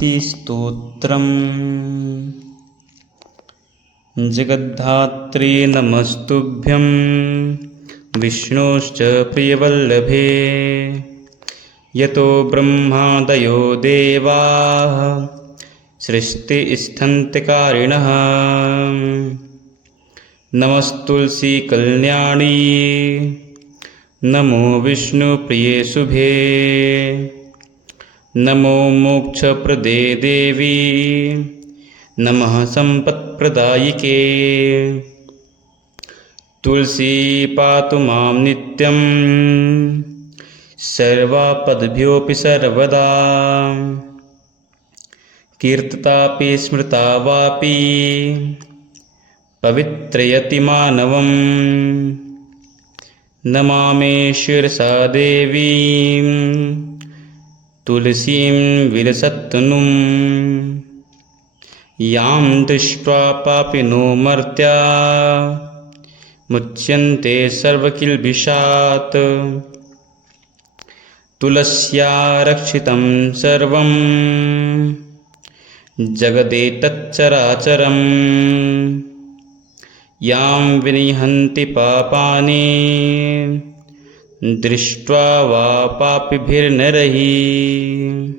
तुलसीस्तोत्रम्। जगद्धात्रे नमस्तुभ्यं विष्णोश्च प्रियवल्लभे। यतो ब्रह्मादयो देवाः सृष्टिस्थित्यकारिणः। नमस्तुलसीकल्याणी नमो विष्णुप्रिये शुभे। नमो मोक्षप्रदे देवी नमः सम्पत्प्रदायिके। तुलसी पातु मां नित्यं सर्वापद्भ्योऽपि सर्वदा। कीर्तितापि स्मृता वापि पवित्रयति मानवम्। नमामि शिरसा देवीं तुलसीं विलसत्तनुम्। यां दृष्ट्वा पापिनो मर्त्या मुच्यन्ते सर्वकिल्बिषात्। तुलस्या रक्षितं सर्वं जगदेतच्चराचरम्। यां विनिहन्ति पापानि दृष्ट्वा वा पापिभिर्नरैः।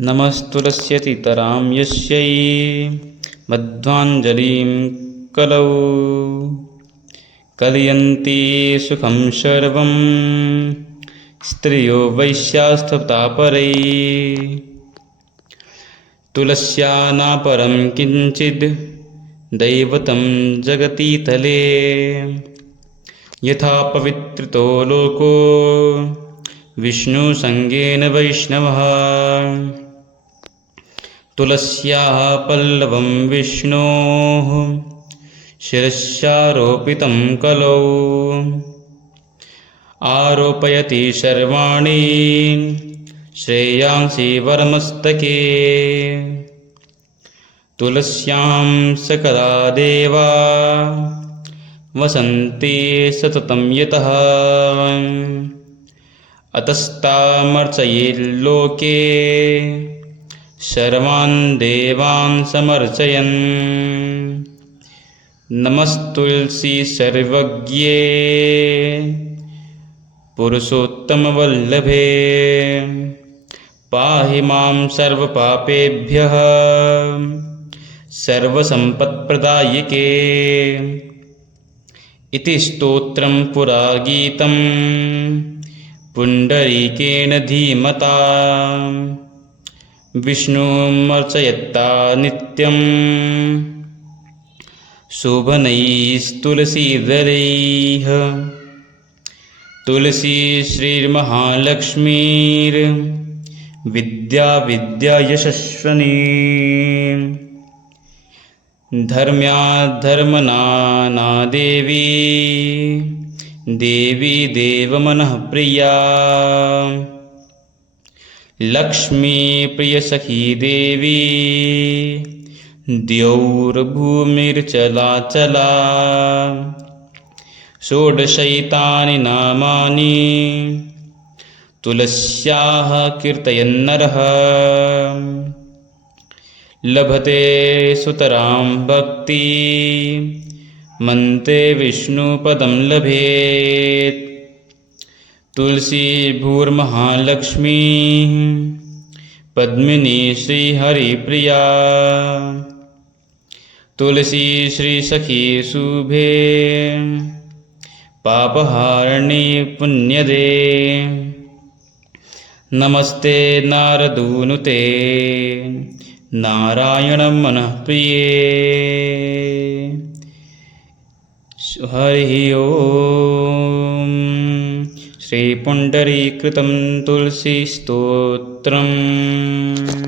नमस्तुलस्यतितरां यस्यै मध्वाञ्जलिं कलौ। कलयन्ति सुखं सर्वं स्त्रियो वैश्यास्ततापरैः। तुलस्या नापरं किञ्चिद् दैवतं जगतीतले। यथा पवित्रतो लोको विष्णुसंगेन वैष्णवः। तुलस्याः पल्लवं विष्णोः शिरस्यारोपितं कलौ। आरोपयति सर्वाणि श्रेयांसि वरमस्तके। तुलस्यां सकला देवा वसन्ति सततं यतः। अतस्तामर्चयेल्लोके सर्वान् देवान् समर्चयन्। नमस्तुलसी सर्वज्ञे पुरुषोत्तमवल्लभे। पाहि मां सर्वपापेभ्यः सर्वसम्पत्प्रदायिके। इति स्तोत्रं पुरा गीतं पुण्डरीकेण धीमता। विष्णुमर्चयत्ता नित्यं शोभनैस्तुलसीदलैः। तुलसी श्रीर्महालक्ष्मीर्विद्या विद्यायशस्विनी। धर्म्याद्धर्मना देवी देवी देवमनःप्रिया। लक्ष्मी प्रियसखी देवी द्यौर्भूमिर्चलाचला। षोडशैतानि नामानि तुलस्याः कीर्तयन्नरः। लभते सुतरां भक्ति मन्ते विष्णुपदं लभेत्। तुलसी भूर्महालक्ष्मी पद्मिनी श्रीहरिप्रिया। तुलसी श्रीसखी शुभे पापहारिणी पुण्यदे। नमस्ते नारदूनुते नारायणं मनःप्रिये। हरिः ओम्। श्रीपुण्डरीकृतं तुलसीस्तोत्रम्।